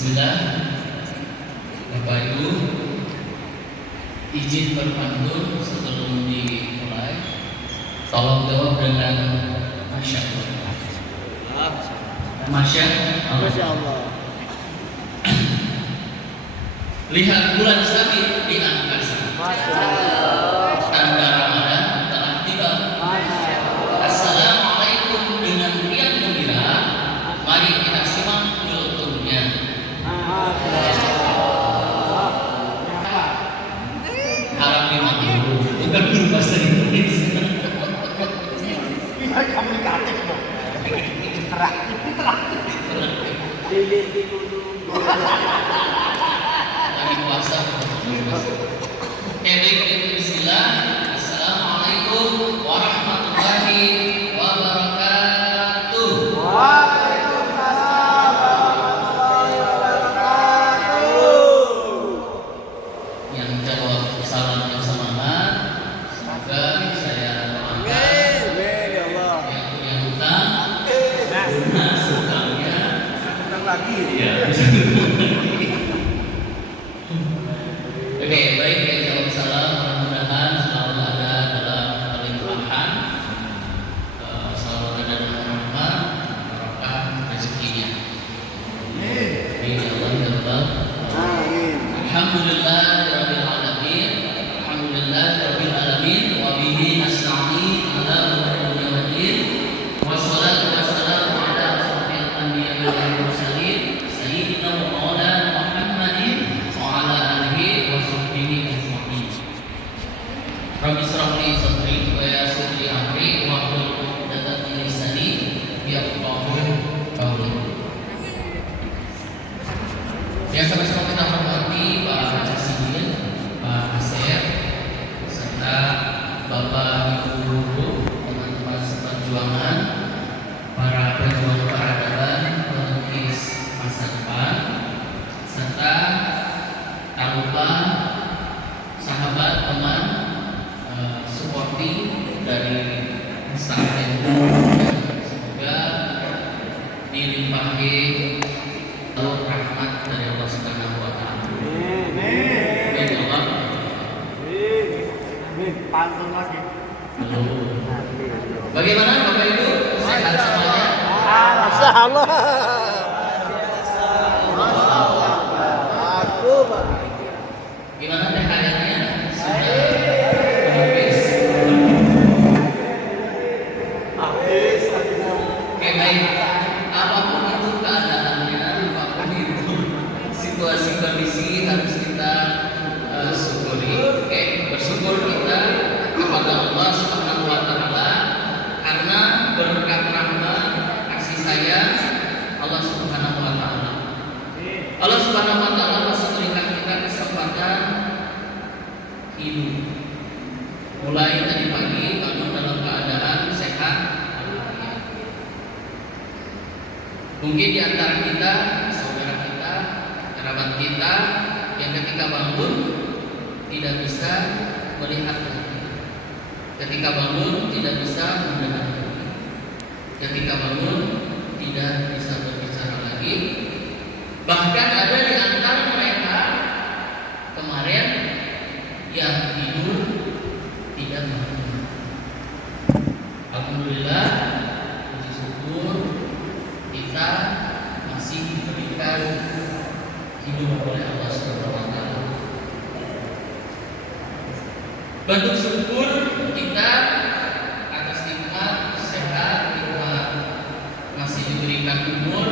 Bismillah, Bapak Ibu, izin berpantun sebelum dimulai. Tolong jawab dengan Masya Allah. Masya Allah. Lihat bulan sabit di angkasa. Tanda Ramadan telah tiba. Assalamualaikum dengan riang gembira. Mari kita simak kulturnya. Harap dimati bukan guru bahasa Indonesia. Komunikatif dong. Interaktif. Lagi puasa. Bismillah. Assalamualaikum warahmatullahi wabarakatuh. Waalaikumsalam warahmatullahi wabarakatuh. Yang jawab salam yang semangat. Semoga saya doakan Amin ya Allah. yang punya hutang hutangnya Datang lagi. ya bisa. Oke, baik, yang jawab salam mudah-mudahan selalu ada dalam kelimpahan, selalu ada dalam rahmat, barokah rezekinya. Amin ya Allah ya Rabbal Amin. Alhamdulillahirabbil alamin. Alhamdulillahirabbil alamin wa bihi nasta'in ala umuri dunya waddin. Wassalatu wassalamu ala asyrofil anbiya'i wal mursalin sayyidina wa maulana Muhammadin wa ala alihi wa sahbihi ajma'in. Rabbi shrah li sadri wa yassir li amri wahlul 'uqdatam min lisani yafqahu qawli. Yang sama-sama kita hormati Pak Haji Sidin, Pak Asep, serta Bapak Ibu Guru, teman-teman seperjuangan, para pejuang peradaban, pelukis masa depan, serta tak lupa sahabat teman supporting dari staff TNI. Semoga dilimpahi rahmat dari Allah Subhanahu wa taala. Amin. Amin ya Allah. Amin. Pantun lagi. Bagaimana Bapak Ibu? Sehat semuanya? Masya Allah. Aku Pak. Gimana teh keadaannya? Habis. Oke, baik. Apapun itu keadaannya, apapun itu situasi kondisi harus kita syukuri. Oke, bersyukur kita kepada Allah Subhanahu wa taala karena berkat rahmat kasih sayang Allah Subhanahu wa taala. Allah Subhanahu wa taala masih berikan kita kesempatan hidup. Mulai tadi pagi bangun dalam keadaan sehat. Mungkin di antara kita, saudara kita, kerabat kita yang ketika bangun tidak bisa melihat lagi. Ketika bangun tidak bisa mendengar lagi. Ketika bangun tidak bisa berbicara lagi. Bahkan ada di antara mereka kemarin yang tidur tidak bangun. Alhamdulillah, puji syukur kita masih diberikan hidup oleh Allah Subhanahu wa taala. Bentuk syukur kita atas nikmat sehat, nikmat masih diberikan umur,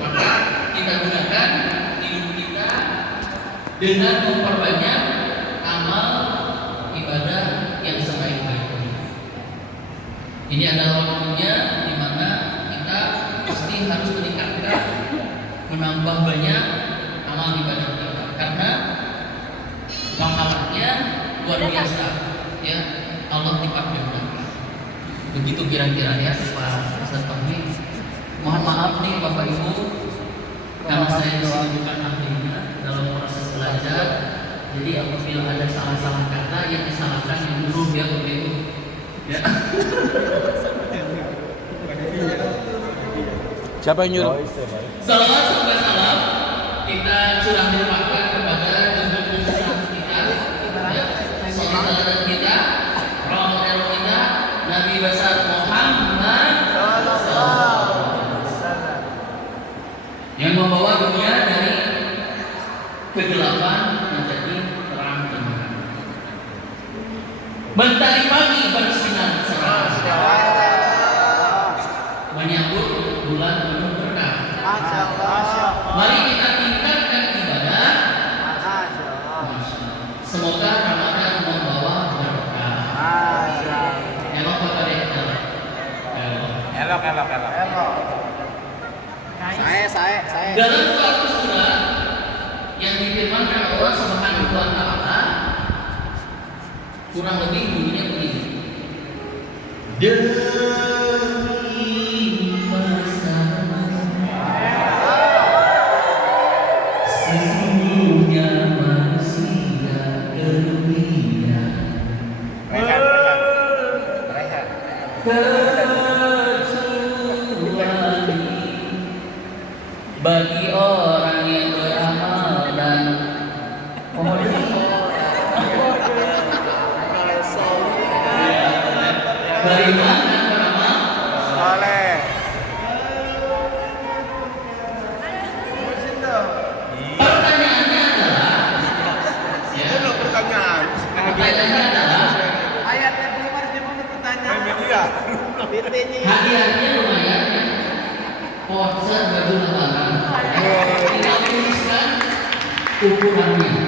maka kita gunakan hidup kita dengan memperbanyak amal ibadah yang sebaik-baiknya. Ini adalah waktunya di mana kita pasti harus meningkatkan, menambah banyak amal ibadah kita karena pahalanya luar biasa, ya. Allah tipat ganda. Begitu kira-kira ya Pak Ustaz Fahmi. Mohon maaf nih Bapak Ibu karena saya disini bukan ahlinya dalam proses belajar. Jadi apabila ada salah-salah kata yang disalahkan yang dulu ya Bapak Ibu. Ya. Siapa yang nyuruh? Salawat serta salam di kita curang limpahkan kepada junjungan besar kita, ya, saudara kita, role model kita, Nabi besar Muhammad yang membawa dunia dari kegelapan menjadi terang benderang. Mentari pagi bersinar cerah, menyambut bulan penuh berkah. Mari kita tingkatkan ibadah. Semoga Ramadan membawa berkah. Elok apa deh? Elok. Saya. Dalam suatu surah yang difirmankan Allah Subhanahu wa taala kurang lebih bunyinya begini. Demi masa sesungguhnya manusia berbeda. Kecuali bagi orang yang beramal dan beriman dan beramal Soleh. pertanyaannya adalah ya, pertanyaannya adalah Ayatnya belum harus dimulai pertanyaan. hadiahnya lumayan ya, voucher baju lebaran, tinggal tuliskan ukurannya ya.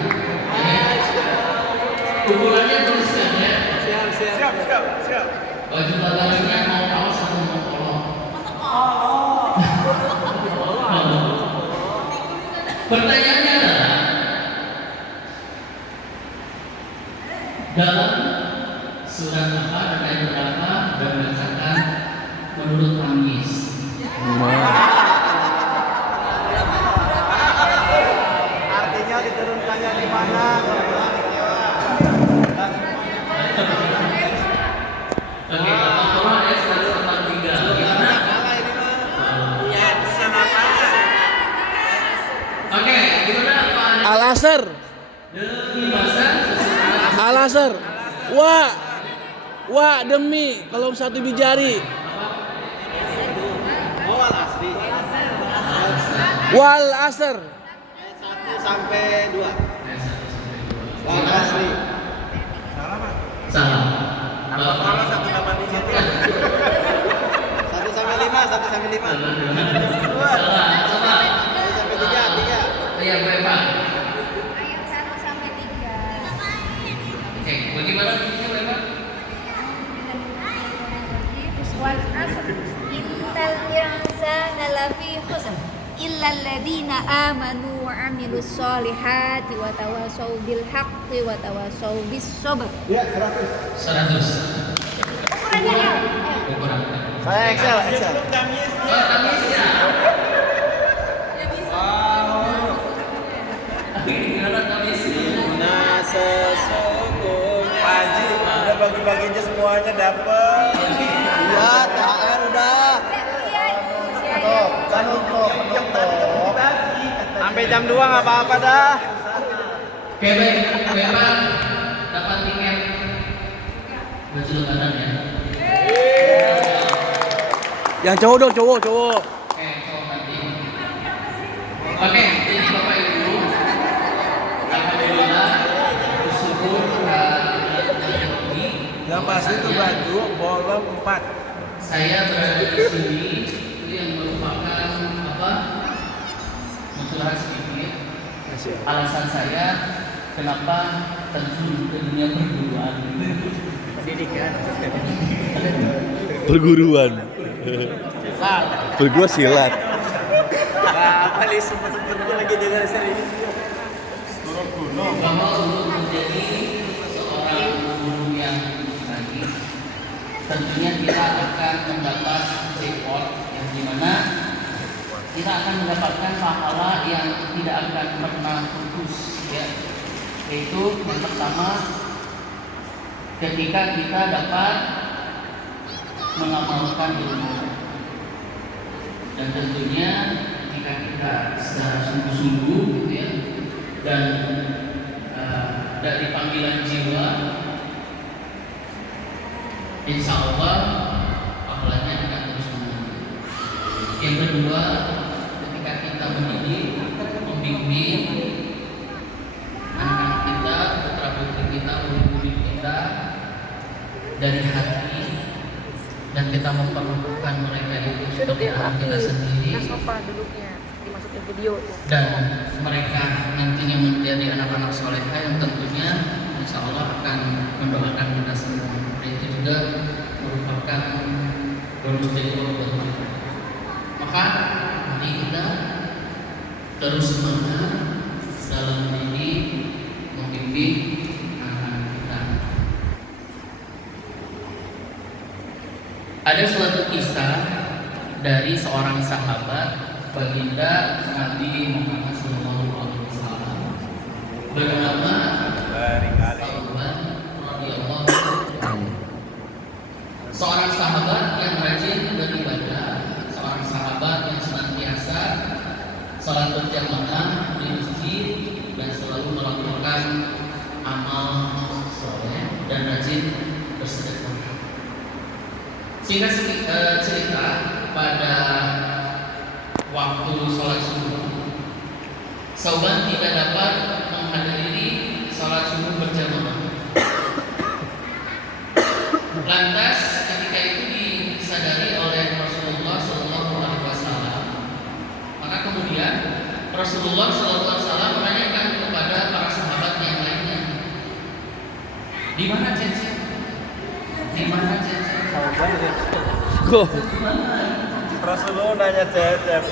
Ukurannya tuliskan ya, Siap. baju lebarannya mau kaos atau mau kolor. Pertanyaannya adalah dalam surat apa dan ayat berapa dan mengatakan menurut Amis. Artinya diturunkannya di mana? Oke, Al-Quran ayat 143. Gimana? Oke, gimana Pak? Al-Asr. Demi masa Al-Asr. Wa demi kalau satu bijari. Awal asli. Wal asr. 1 sampai 2. Wal asli. Salah, Pak. salah. Kalau 1 sampai 5. Salah. 1 sampai 3. Iya, boleh Pak. Ayat 1 sampai 3. Oke, bagaimana bunyinya boleh Pak? Wal asr innal insana lafi khusr illa alladziina aamanu wa 'amilus shalihati wa tawassaw bil haqqi wa tawassaw bis sabr. 100. Ukurannya L. Ukuran. Saya Excel. Oh, tamisnya. Gimana tamisnya? Nah, sesungguhnya Haji udah bagi-baginya semuanya dapat. Iya, THR udah. Kan untuk sampai jam 2 nggak apa-apa dah. Oke, baik. Bapak dapat tiket baju lebaran ya. Yang cowok dong, cowok. Cowok nanti. Oke, jadi Bapak Ibu, alhamdulillah bersyukur ini. Yang pasti itu baju bolong 4. Saya berada di sini itu yang merupakan apa? Mencurhat sedikit. Alasan saya kenapa terjun ke dunia perguruan. Perguruan. Perguruan silat. Kali sempat-sempat lagi dengar serius. Bahwa untuk menjadi seorang guru yang baik, tentunya kita akan mendapat support yang dimana kita akan mendapatkan pahala yang tidak akan pernah putus ya. Yaitu yang pertama ketika kita dapat mengamalkan ilmu, dan tentunya ketika kita secara sungguh-sungguh sungguh-sungguh gitu ya, dan dari panggilan jiwa, insya Allah pahalanya akan terus mengalir. Yang kedua, ketika kita mendidik, membimbing anak-anak kita, putra-putri kita, murid-murid kita dari hati, dan kita memperlakukan mereka itu seperti anak kita sendiri, dimasukin video tuh. dan mereka nantinya menjadi anak-anak solehah yang tentunya insya Allah akan mendoakan kita semua. Dan itu juga merupakan bonus dari Allah buat kita. Maka mari kita terus semangat dalam mendidik, membimbing anak kita. Ada suatu kisah dari seorang sahabat baginda Nabi Muhammad SAW bernama Sauban radhiyallahu anhu. Seorang sahabat yang rajin beribadah, seorang sahabat yang senantiasa salat berjamaah di masjid dan selalu melakukan amal soleh dan rajin bersedekah. Singkat cerita, pada waktu sholat subuh, Sauban tidak dapat menghadiri sholat subuh berjamaah. Lantas ketika itu disadari oleh Rasulullah SAW, maka kemudian Rasulullah SAW menanyakan kepada para sahabat yang lainnya, di mana Cece? Di mana Cece? Kok Rasulullah nanya Cecep.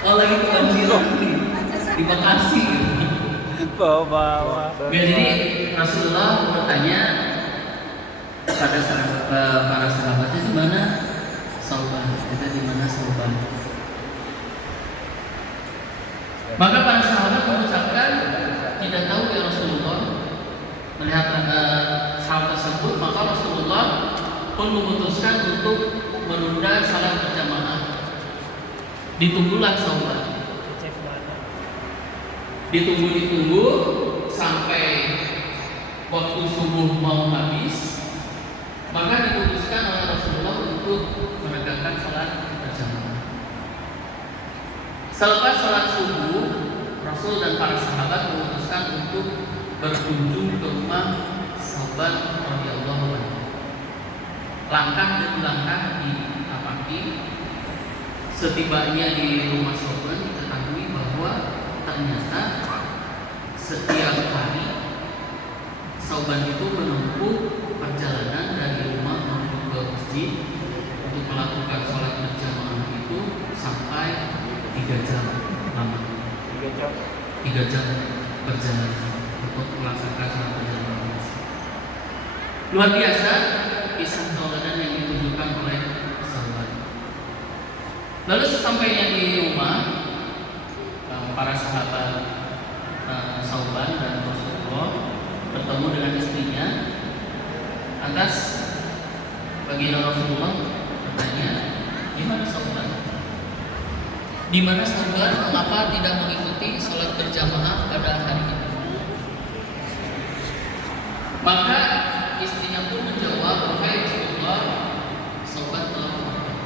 Oh lagi kebanjiran nih di Bekasi. Bawa. Ya, jadi Rasulullah bertanya pada para sahabatnya, di mana Sauban? Kita di mana Sauban? Maka para sahabat mengucapkan tidak tahu ya Rasulullah. Melihat hal tersebut, maka Rasulullah pun memutuskan untuk menunda salat berjamaah. Ditunggulah Sauban. Ditunggu sampai waktu subuh mau habis, maka diputuskan oleh Rasulullah untuk menegakkan salat berjamaah. Selepas salat subuh, Rasul dan para sahabat memutuskan untuk berkunjung ke rumah Sauban radhiyallahu anhu. Langkah demi langkah ditapaki. Setibanya di rumah Sauban, diketahui bahwa ternyata setiap hari Sauban itu menempuh perjalanan dari rumah menuju ke masjid untuk melakukan sholat berjamaah itu sampai 3 jam lamanya. 3 jam perjalanan untuk melaksanakan sholat berjamaah. Luar biasa kisah tauladan yang ditunjukkan oleh Sauban. Lalu sesampainya di rumah, para sahabat Sauban dan Rasulullah bertemu dengan istrinya. Lantas baginda Rasulullah bertanya, di mana Sauban? Di mana Sauban? Mengapa tidak mengikuti sholat berjamaah pada hari ini? Maka istrinya pun menjawab, wahai Rasulullah, Sauban telah wafat.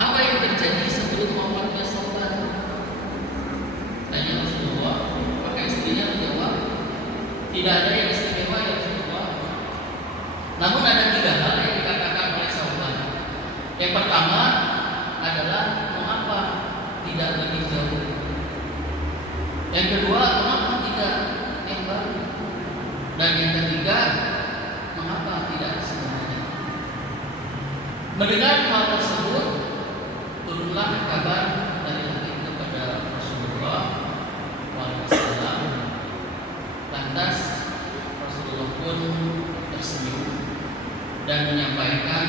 Apa yang terjadi sebelum wafatnya Sauban? Tanya Rasulullah. Maka istrinya menjawab, tidak ada yang istimewa ya Rasulullah. Namun ada 3 hal yang dikatakan oleh Sauban. Yang pertama adalah mengapa tidak lebih jauh. Yang kedua, mengapa tidak yang baru. Dan yang ketiga, mengapa tidak sebenarnya. Mendengar hal tersebut, turunlah kabar dari langit kepada Rasulullah SAW. Lantas Rasulullah pun tersenyum dan menyampaikan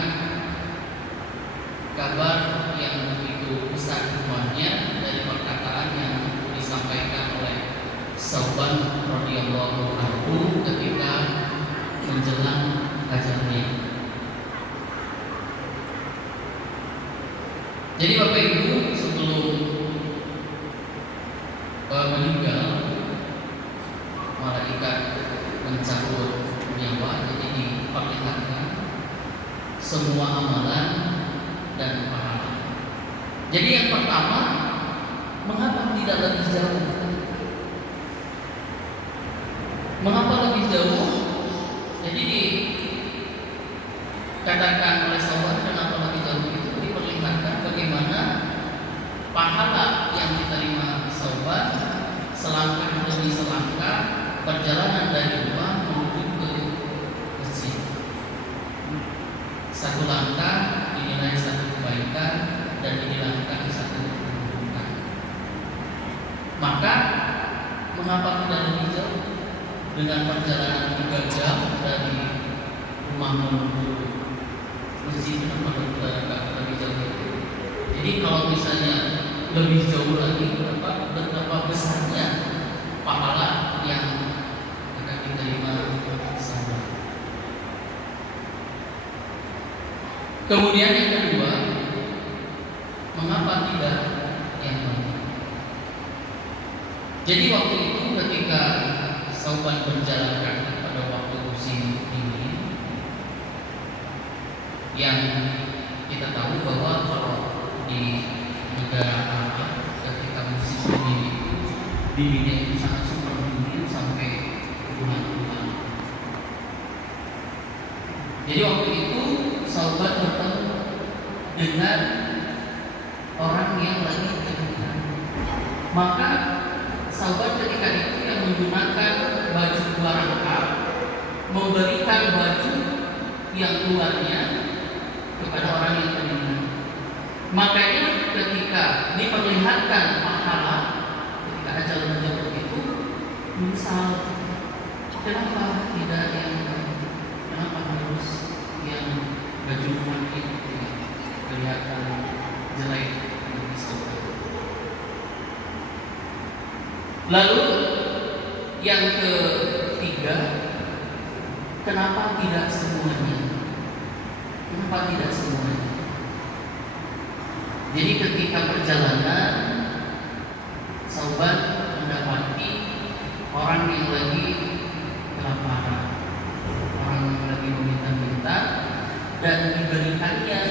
kabar yang begitu besar hikmahnya dari perkataan yang disampaikan oleh Sauban radhiyallahu anhu ketika menjelang ajalnya. Jadi Bapak Ibu, sebelum meninggal, malaikat mencabut nyawa, jadi diperlihatkan semua amalan dan pahala. Jadi yang pertama, mengapa tidak lebih jauh? Mengapa lebih jauh? Jadi dikatakan oleh sahabat, kenapa lebih jauh itu diperlihatkan bagaimana pahala yang diterima sahabat selangkah demi selangkah perjalanan dari rumah menuju ke masjid. Satu langkah dinilai satu kebaikan dan dinilai satu keburukan. Maka mengapa tidak lebih jauh dengan perjalanan 3 jam dari rumah menuju masjid, lebih jauh? Jadi kalau misalnya lebih jauh lagi, betapa besarnya pahala yang akan diterima sahabat. Kemudian yang kedua, mengapa tidak yang lain? Jadi waktu itu ketika sahabat berjalan kaki pada waktu musim dingin, yang kita tahu bahwa kalau di negara Arab ketika musim dingin itu dinginnya itu sangat super dingin sampai bulan-bulan. Jadi waktu itu sahabat bertemu dengan orang yang lagi kedudukan. Maka sahabat ketika itu yang menggunakan baju dua rangkap memberikan baju yang luarnya kepada orang yang kedudukan. Makanya ketika diperlihatkan pahala ketika ajal menjemput itu, misal kenapa tidak yang kenapa harus yang baju mati kelihatan jelek bagi saudara. Lalu yang ketiga, kenapa tidak semuanya? Kenapa tidak semuanya? Jadi ketika perjalanan sahabat mendapati orang yang lagi kelaparan, orang yang lagi meminta-minta, dan diberikannya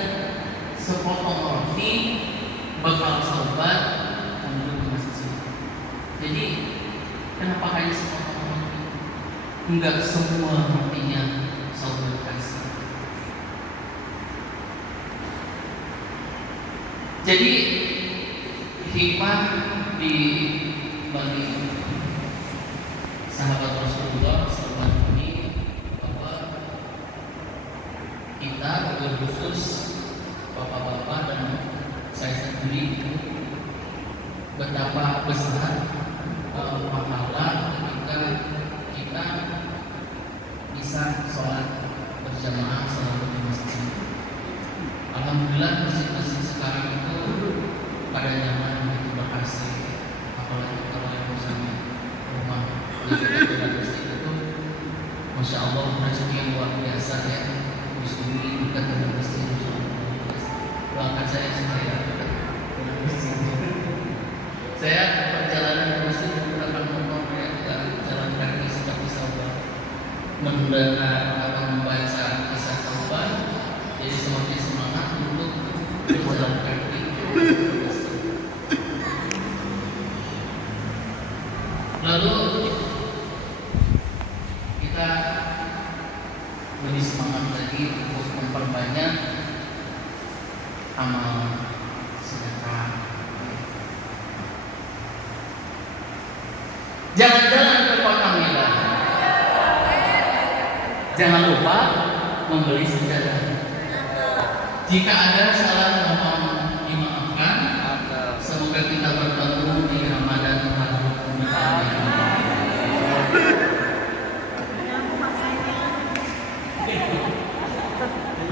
sepotong roti bekal sahabat menuju ke masjid. Jadi kenapa hanya sepotong roti? Enggak semua rotinya sahabat kasih. Jadi hikmah di bagi sahabat Rasulullah SAW ini bahwa kita khusus bapak-bapak dan saya sendiri betapa besar pahala ketika kita bisa sholat berjamaah selalu di masjid. Alhamdulillah masjid-masjid sekarang itu pada nyaman, begitu ber-AC, apalagi kalau yang misalnya rumah dekat masjid itu, masya Allah rezeki yang luar biasa ya. Di sini dekat dengan masjid, doakan saya supaya dekat dengan masjid. Saya perjalanan ke masjid menggunakan motor ya, jalan kaki seperti sahabat, mendengar atau membaca kisah sahabat, jadi semakin semangat untuk berjalan kaki. Lalu kita lebih semangat lagi untuk memperbanyak amal sedekah. Jalan-jalan ke kota Medan. Jangan lupa membeli sejadah. Jika ada salah mohon dimaafkan. Semoga kita bertemu di Ramadan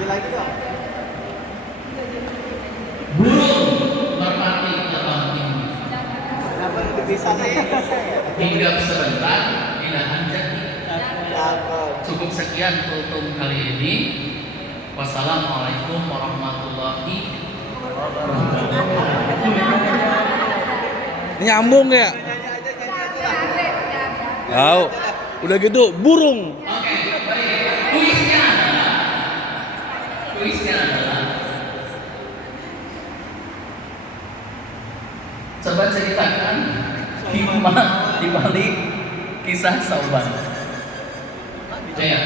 lagi dong. Burung merpati terbang tinggi. Kenapa lebih bisa nih? Hinggap sebentar di lahan jati. Cukup sekian tutup kali ini. Wassalamualaikum warahmatullahi wabarakatuh. Nyambung ya? Nyanyi aja Tahu. Udah gitu burung. Oke, baik. Kuisnya adalah coba ceritakan hikmah di balik kisah Sauban. Jaya.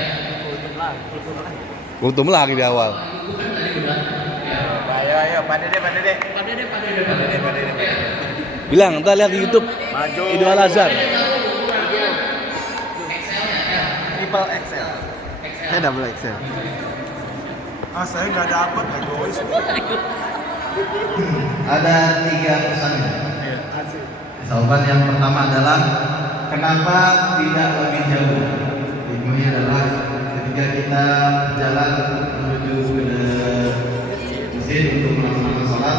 Kultum lagi di awal. Itu kan tadi udah. Ya. Ayo, Pak Dede. Ya. Bilang, kita lihat di YouTube. Maju. Ido Al Azhar. Triple XL. Saya double XL. Ah, saya nggak dapat, egois. Ada 3 pesannya. Jawaban yang pertama adalah kenapa tidak lebih jauh? Hikmahnya adalah ketika kita berjalan menuju ke masjid untuk melaksanakan sholat,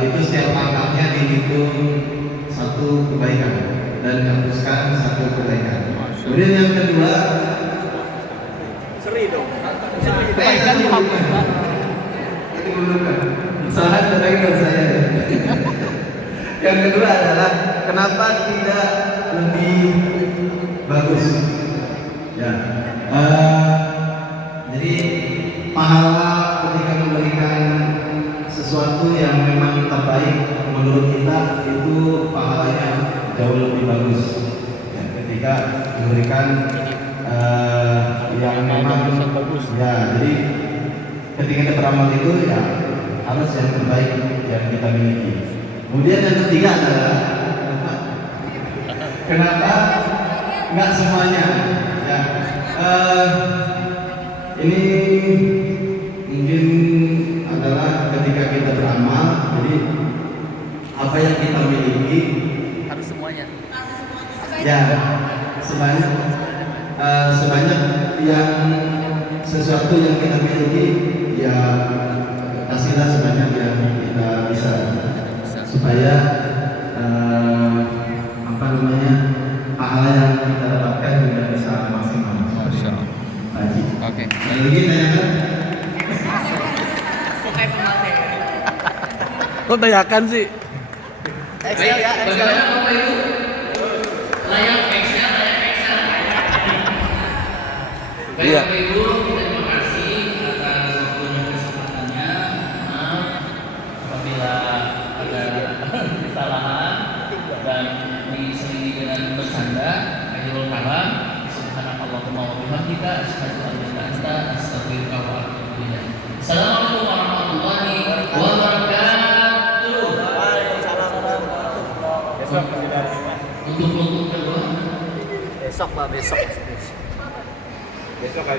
itu setiap langkahnya dihitung satu kebaikan dan dihapuskan satu kebaikan. Kemudian yang kedua, Seri dong. kebaikan dihapuskan. Salah katakan saya. Yang kedua adalah kenapa tidak lebih bagus? Ya, jadi pahala ketika memberikan sesuatu yang memang terbaik menurut kita itu pahalanya jauh lebih bagus. Ya, ketika memberikan yang memang bagus. Ya, jadi ketika kita beramal itu ya harus yang terbaik yang kita miliki. Kemudian yang ketiga adalah kenapa nggak semuanya? Ya, ini mungkin adalah ketika kita beramal, jadi apa yang kita miliki Harus semuanya. ya sebanyak yang sesuatu yang kita miliki ya kasihlah sebanyak yang kita bisa supaya pahala yang kita dapatkan juga bisa maksimal. Haji. Oke. Ada lagi tanyakan? Kok tanyakan sih? XL ya, XL. Bagaimana Bapak Ibu? Layak Excel. Baik Iya. Bapak Ibu, terima kasih atas waktunya kesempatannya. Maaf apabila ada kesalahan dan diselingi dengan bercanda. Akhirul kalam. Subhanakallahumma wa bihamdika asyhadu an la ilaha illa anta astaghfiruka wa atubu ilaik. Assalamualaikum warahmatullahi wabarakatuh. Besok masih ada. Untuk kedua. Besok Pak, besok. Besok aja.